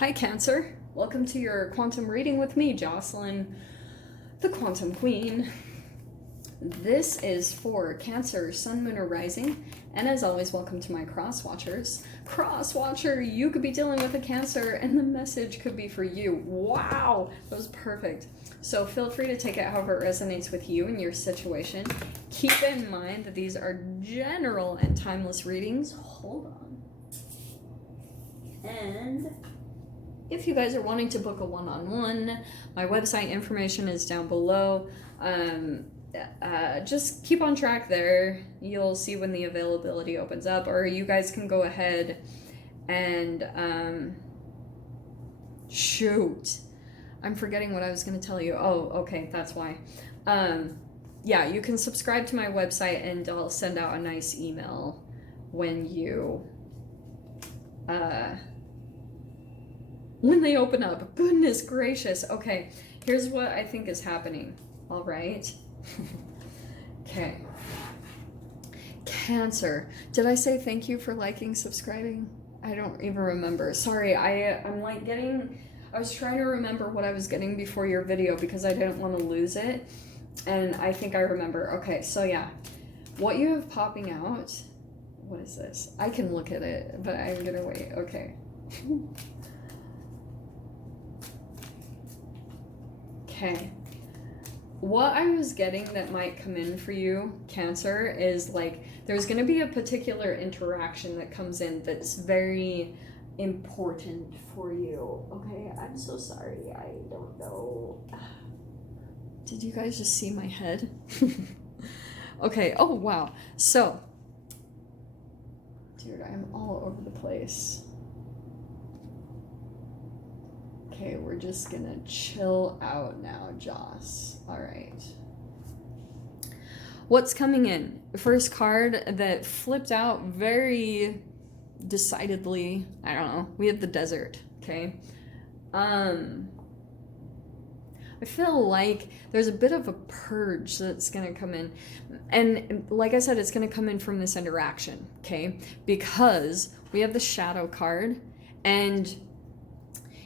Hi Cancer, welcome to your quantum reading with me, Jocelyn, the Quantum Queen. This is for Cancer, Sun, Moon, or Rising, and as always, welcome to my cross watchers. Cross watcher, you could be dealing with a Cancer, and the message could be for you. Wow, that was perfect. So feel free to take it however it resonates with you and your situation. Keep in mind that these are general and timeless readings. Hold on. And if you guys are wanting to book a one-on-one, my website information is down below. Just keep on track there. You'll see when the availability opens up, or you guys can go ahead and shoot. I'm forgetting what I was going to tell you. Oh, okay, that's why. Yeah, you can subscribe to my website and I'll send out a nice email when they open up. Goodness gracious. Okay, here's what I think is happening. All right. Okay. Cancer. Did I say thank you for liking, subscribing? I don't even remember. Sorry, I'm like I was trying to remember what I was getting before your video because I didn't want to lose it. And I think I remember. Okay, so yeah. What you have popping out, what is this? I can look at it, but I'm gonna wait. Okay. Okay. What I was getting that might come in for you, Cancer, is like there's going to be a particular interaction that comes in that's very important for you. Okay, I'm so sorry. I don't know. Did you guys just see my head? Okay, oh wow. So, dude, I'm all over the place. Okay, we're just gonna chill out now, Joss. All right. What's coming in? First card that flipped out very decidedly. I don't know. We have the desert. Okay. I feel like there's a bit of a purge that's gonna come in, and like I said, it's gonna come in from this interaction. Okay, because we have the shadow card, and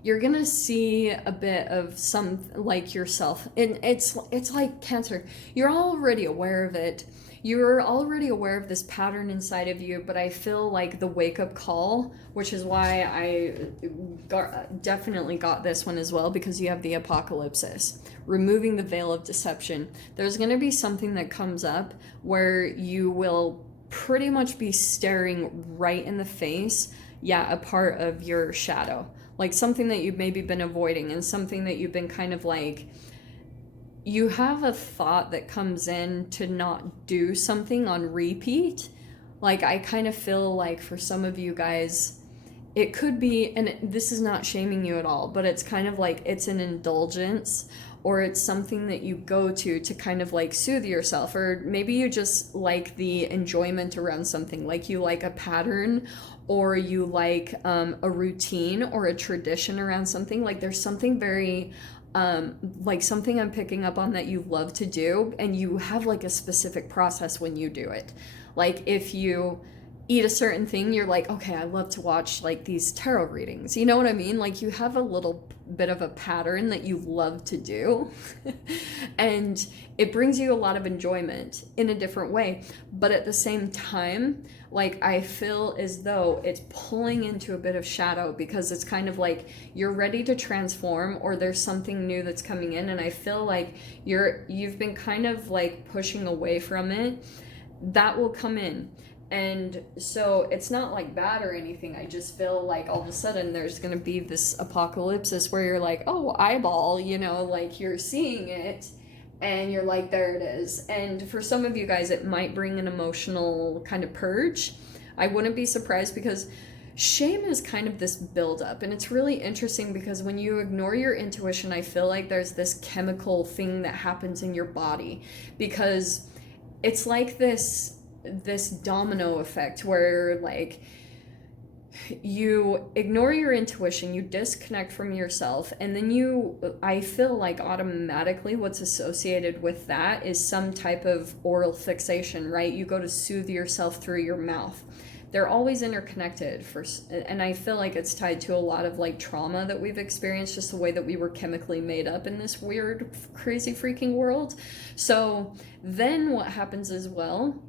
you're gonna see a bit of some like yourself, and it's like Cancer, you're already aware of it, you're already aware of this pattern inside of you, but I feel like the wake-up call, which is why I definitely got this one as well, because you have the apocalypsis, removing the veil of deception. There's gonna be something that comes up where you will pretty much be staring right in the face, a part of your shadow, like something that you've maybe been avoiding, and something that you've been kind of like, you have a thought that comes in to not do something on repeat. Like I kind of feel like for some of you guys, it could be, and this is not shaming you at all, but it's kind of like it's an indulgence, or it's something that you go to kind of like soothe yourself, or maybe you just like the enjoyment around something, like you like a pattern, or you like a routine or a tradition around something. Like there's something very like something I'm picking up on that you love to do, and you have like a specific process when you do it. Like if you eat a certain thing, you're like, okay, I love to watch like these tarot readings. You know what I mean? Like you have a little bit of a pattern that you love to do and it brings you a lot of enjoyment in a different way. But at the same time, like I feel as though it's pulling into a bit of shadow, because it's kind of like you're ready to transform, or there's something new that's coming in, and I feel like you've been kind of like pushing away from it. That will come in. And so it's not like bad or anything. I just feel like all of a sudden there's going to be this apocalypsis where you're like, oh, eyeball, you know, like you're seeing it and you're like, there it is. And for some of you guys, it might bring an emotional kind of purge. I wouldn't be surprised, because shame is kind of this buildup. And it's really interesting because when you ignore your intuition, I feel like there's this chemical thing that happens in your body, because it's like this domino effect where like you ignore your intuition, you disconnect from yourself, and then I feel like automatically what's associated with that is some type of oral fixation, right? You go to soothe yourself through your mouth. they're always interconnected and I feel like it's tied to a lot of like trauma that we've experienced, just the way that we were chemically made up in this weird, crazy freaking world. So then what happens as well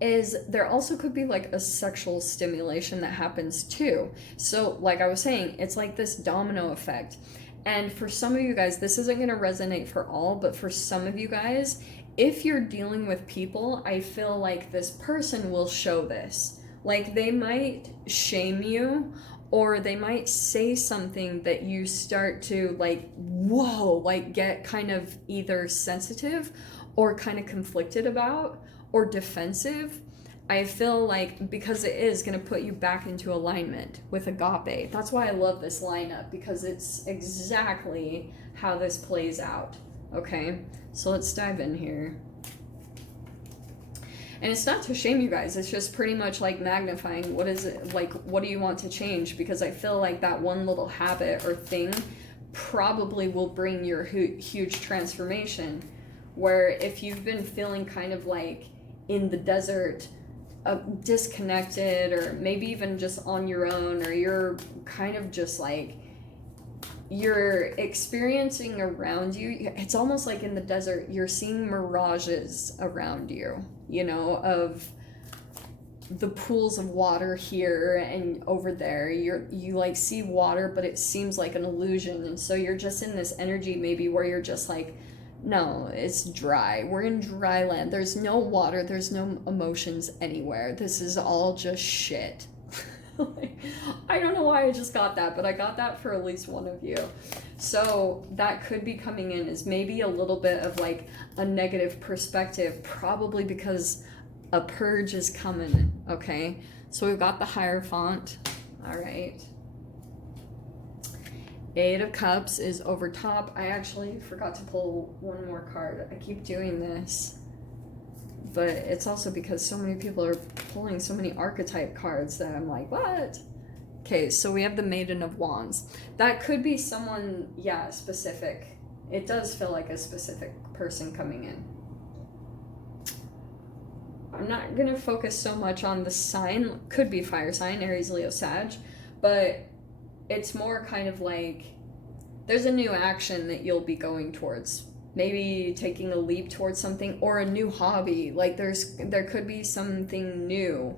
is there also could be like a sexual stimulation that happens too. So like I was saying, it's like this domino effect. And for some of you guys, this isn't going to resonate for all, but for some of you guys, if you're dealing with people, I feel like this person will show this. Like they might shame you, or they might say something that you start to like, whoa, like get kind of either sensitive or kind of conflicted about, or defensive. I feel like because it is going to put you back into alignment with agape. That's why I love this lineup, because it's exactly how this plays out. Okay, so let's dive in here. And it's not to shame you guys, it's just pretty much like magnifying what is it, like what do you want to change, because I feel like that one little habit or thing probably will bring your huge transformation. Where if you've been feeling kind of like in the desert, disconnected, or maybe even just on your own, or you're kind of just like you're experiencing around you, it's almost like in the desert you're seeing mirages around you, you know, of the pools of water here and over there. You like see water, but it seems like an illusion, and so you're just in this energy maybe where you're just like, no, it's dry. We're in dry land. There's no water. There's no emotions anywhere. This is all just shit. Like, I don't know why I just got that, but I got that for at least one of you. So that could be coming in as maybe a little bit of like a negative perspective, probably because a purge is coming, okay? So we've got the Hierophant, all right. Eight of Cups is over top. I actually forgot to pull one more card. I keep doing this, but it's also because so many people are pulling so many archetype cards that I'm like, what? Okay, so we have the Maiden of Wands. That could be someone, yeah, specific. It does feel like a specific person coming in. I'm not going to focus so much on the sign. Could be fire sign, Aries, Leo, Sag, but it's more kind of like there's a new action that you'll be going towards. Maybe taking a leap towards something, or a new hobby. Like there could be something new.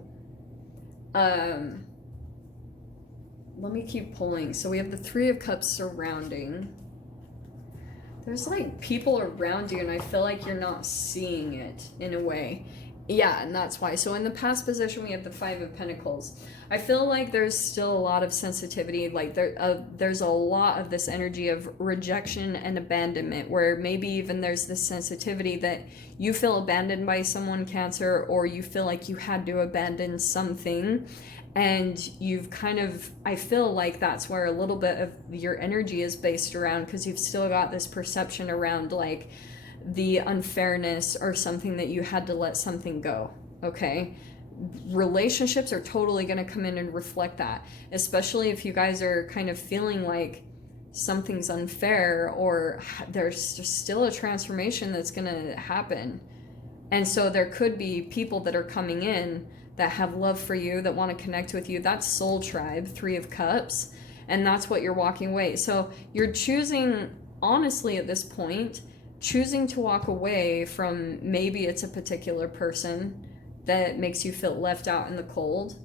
Let me keep pulling. So we have the Three of Cups surrounding. There's like people around you, and I feel like you're not seeing it in a way. Yeah, and that's why. So in the past position, we have the Five of Pentacles. I feel like there's still a lot of sensitivity. Like there's a lot of this energy of rejection and abandonment, where maybe even there's this sensitivity that you feel abandoned by someone, Cancer, or you feel like you had to abandon something. And you've kind of, I feel like that's where a little bit of your energy is based around, because you've still got this perception around like the unfairness or something that you had to let something go, okay? Relationships are totally going to come in and reflect that, especially if you guys are kind of feeling like something's unfair, or there's just still a transformation that's going to happen. And so there could be people that are coming in that have love for you, that want to connect with you. That's Soul Tribe, Three of Cups, and that's what you're walking away. So you're choosing, honestly at this point, choosing to walk away from, maybe it's a particular person that makes you feel left out in the cold.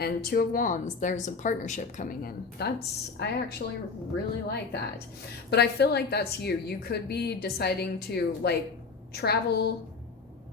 And Two of Wands, there's a partnership coming in. I actually really like that. But I feel like that's you. You could be deciding to like travel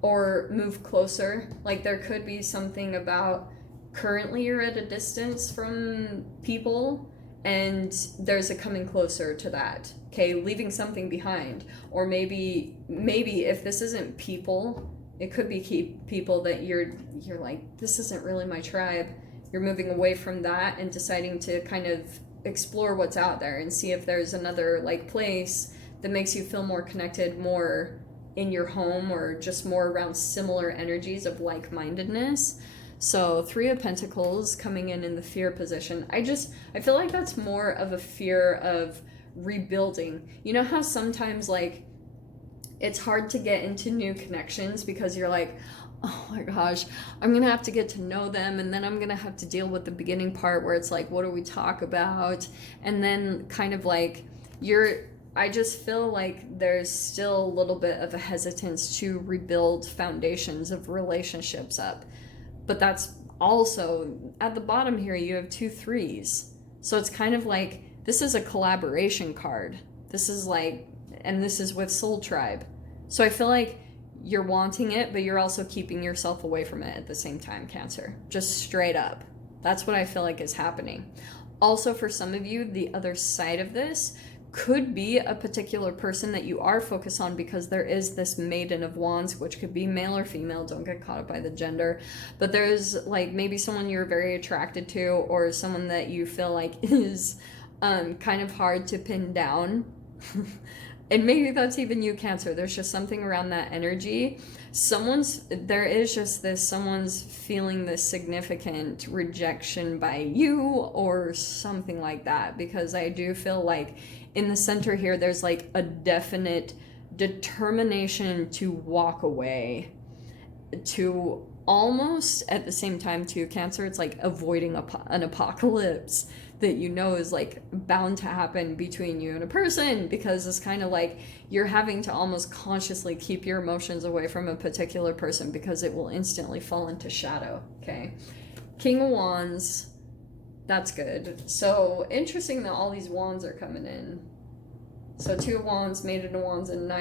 or move closer. Like there could be something about currently you're at a distance from people, and there's a coming closer to that, okay? Leaving something behind. Or maybe if this isn't people, it could be people that you're like, this isn't really my tribe. You're moving away from that and deciding to kind of explore what's out there and see if there's another like place that makes you feel more connected, more in your home, or just more around similar energies of like-mindedness. So Three of Pentacles coming in the fear position. I feel like that's more of a fear of rebuilding. You know how sometimes like it's hard to get into new connections because you're like, oh my gosh, I'm gonna have to get to know them, and then I'm gonna have to deal with the beginning part where it's like, what do we talk about? And then kind of like I just feel like there's still a little bit of a hesitance to rebuild foundations of relationships up. But that's also at the bottom here, you have 2 3s. So it's kind of like this is a collaboration card. This is like, and this is with Soul Tribe. So I feel like you're wanting it, but you're also keeping yourself away from it at the same time, Cancer. Just straight up. That's what I feel like is happening. Also, for some of you, the other side of this could be a particular person that you are focused on, because there is this Maiden of Wands, which could be male or female. Don't get caught up by the gender. But there's like maybe someone you're very attracted to, or someone that you feel like is kind of hard to pin down. And maybe that's even you, Cancer. There's just something around that energy. Someone's feeling this significant rejection by you or something like that. Because I do feel like in the center here, there's like a definite determination to walk away, to almost at the same time too, Cancer, it's like avoiding an apocalypse that you know is like bound to happen between you and a person, because it's kind of like you're having to almost consciously keep your emotions away from a particular person because it will instantly fall into shadow. Okay, King of Wands, that's good. So interesting that all these wands are coming in. So 2 of Wands, Maiden of Wands, and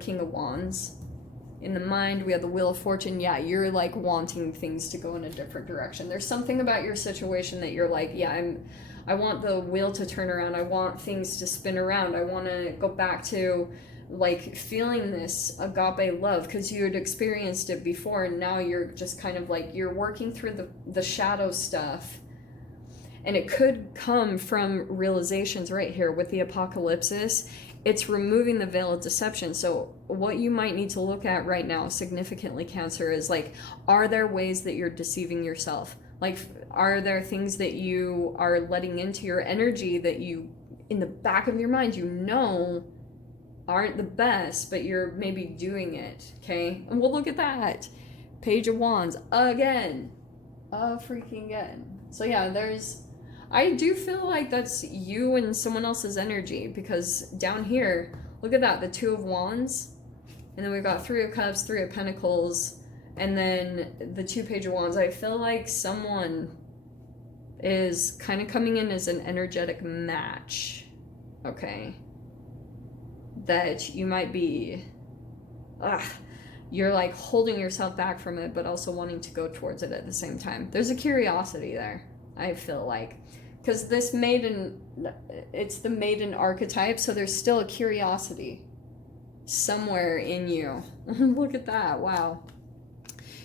King of Wands. In the mind, we have the Wheel of Fortune. Yeah, you're like wanting things to go in a different direction. There's something about your situation that you're like, yeah, I want the wheel to turn around. I want things to spin around. I want to go back to like feeling this agape love, because you had experienced it before, and now you're just kind of like, you're working through the shadow stuff. And it could come from realizations right here with the apocalypsis. It's removing the veil of deception. So what you might need to look at right now significantly, Cancer, is like, are there ways that you're deceiving yourself? Like, are there things that you are letting into your energy that you, in the back of your mind, you know aren't the best, but you're maybe doing it, okay? And we'll look at that. Page of Wands, again. Freaking again. So yeah, I do feel like that's you and someone else's energy, because down here, look at that, the 2 of Wands, and then we've got 3 of Cups, 3 of Pentacles, and then the 2 Page of Wands. I feel like someone is kind of coming in as an energetic match, okay? That you might be, you're like holding yourself back from it, but also wanting to go towards it at the same time. There's a curiosity there, I feel like. Because this maiden, it's the maiden archetype, so there's still a curiosity somewhere in you. Look at that, wow.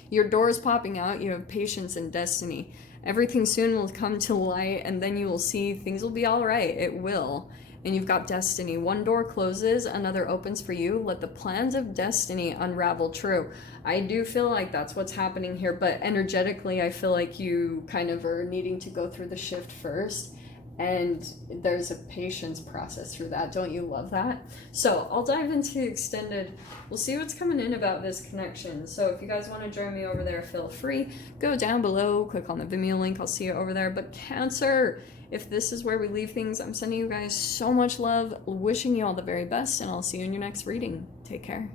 Your door is popping out, you have patience and destiny. Everything soon will come to light, and then you will see things will be all right. It will. And you've got destiny. One door closes, another opens for you. Let the plans of destiny unravel true. I do feel like that's what's happening here, but energetically, I feel like you kind of are needing to go through the shift first, and there's a patience process through that. Don't you love that? So I'll dive into extended. We'll see what's coming in about this connection. So if you guys want to join me over there, feel free. Go down below, click on the Vimeo link. I'll see you over there. But Cancer, if this is where we leave things, I'm sending you guys so much love, wishing you all the very best, and I'll see you in your next reading. Take care.